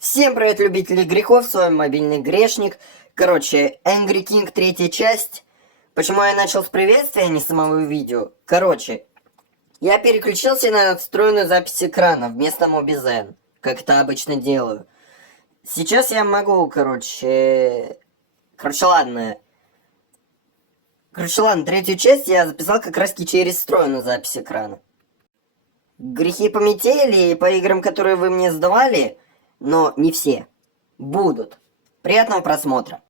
Всем привет, любители грехов, с вами мобильный грешник. Короче, Angry King, третья часть. Почему я начал с приветствия, а не с самого видео? Короче, я переключился на встроенную запись экрана вместо Mobizen, как это обычно делаю. Сейчас я могу, короче, ладно, третью часть я записал как раз через встроенную запись экрана. Грехи по метели и по играм, которые вы мне сдавали, но не все. Будут. Приятного просмотра.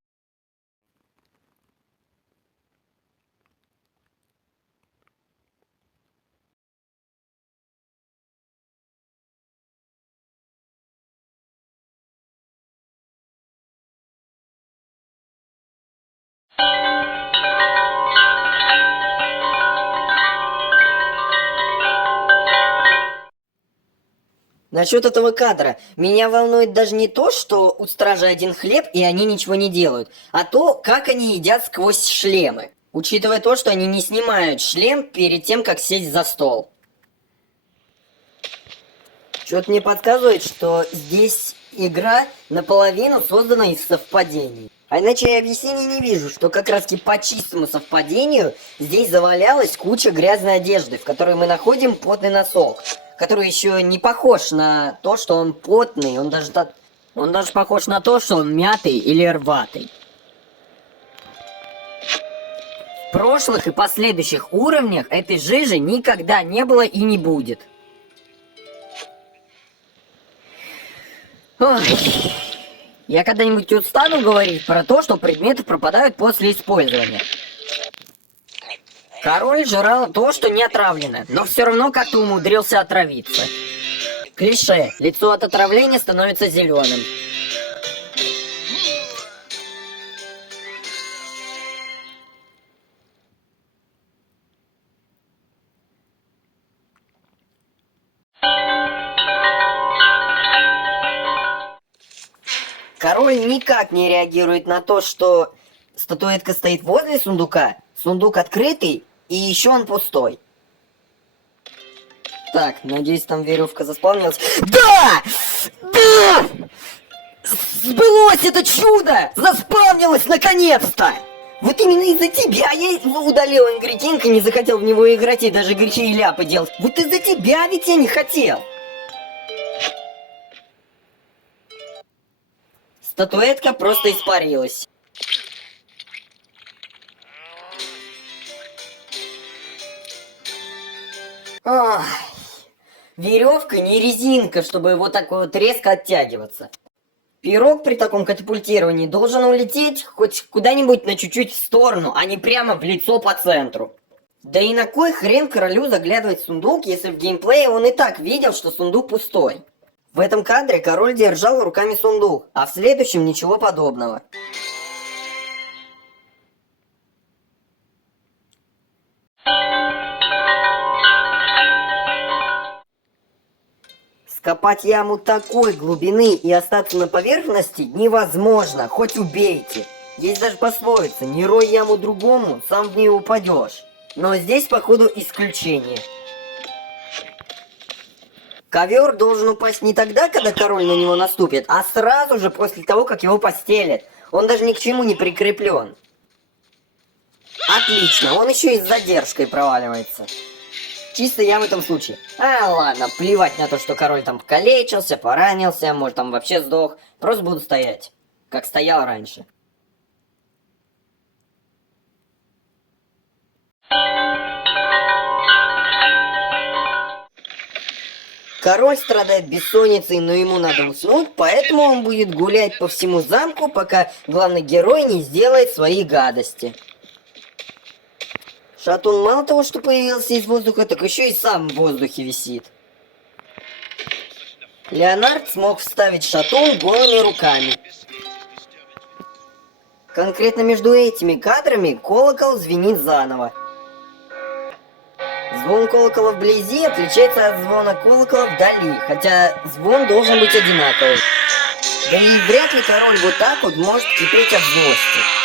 Насчет этого кадра. Меня волнует даже не то, что у стражи один хлеб и они ничего не делают, а то, как они едят сквозь шлемы. Учитывая то, что они не снимают шлем перед тем, как сесть за стол. Что-то мне подсказывает, что здесь игра наполовину создана из совпадений. А иначе я объяснений не вижу, что как раз по чистому совпадению здесь завалялась куча грязной одежды, в которой мы находим потный носок, который еще не похож на то, что он потный, он даже похож на то, что он мятый или рватый. В прошлых и последующих уровнях этой жижи никогда не было и не будет. Ой. Я когда-нибудь устану говорить про то, что предметы пропадают после использования. Король жрал то, что не отравлено, но все равно как-то умудрился отравиться. Клише. Лицо от отравления становится зеленым. Король никак не реагирует на то, что статуэтка стоит возле сундука, сундук открытый, и еще он пустой. Так, надеюсь, там веревка заспавнилась. Да! Да! Сбылось это чудо! Заспавнилось наконец-то! Вот именно из-за тебя я удалил Angry King и не захотел в него играть и даже грехи и ляпы делать. Вот из-за тебя ведь я не хотел. Статуэтка просто испарилась. Ох, веревка не резинка, чтобы вот так вот резко оттягиваться. Пирог при таком катапультировании должен улететь хоть куда-нибудь на чуть-чуть в сторону, а не прямо в лицо по центру. Да и на кой хрен королю заглядывать в сундук, если в геймплее он и так видел, что сундук пустой? В этом кадре король держал руками сундук, а в следующем ничего подобного. Скопать яму такой глубины и остаться на поверхности невозможно, хоть убейте. Есть даже пословица: не рой яму другому, сам в нее упадешь. Но здесь, походу, исключение. Ковер должен упасть не тогда, когда король на него наступит, а сразу же после того, как его постелят. Он даже ни к чему не прикреплен. Отлично, он еще и с задержкой проваливается. Чисто я в этом случае. А ладно, плевать на то, что король там покалечился, поранился, может там вообще сдох. Просто буду стоять, как стоял раньше. Король страдает бессонницей, но ему надо уснуть, поэтому он будет гулять по всему замку, пока главный герой не сделает свои гадости. Шатун мало того, что появился из воздуха, так еще и сам в воздухе висит. Леонард смог вставить шатун голыми руками. Конкретно между этими кадрами колокол звенит заново. Звон колокола вблизи отличается от звона колокола вдали, хотя звон должен быть одинаковый. Да и вряд ли король вот так вот может кипеть от злости.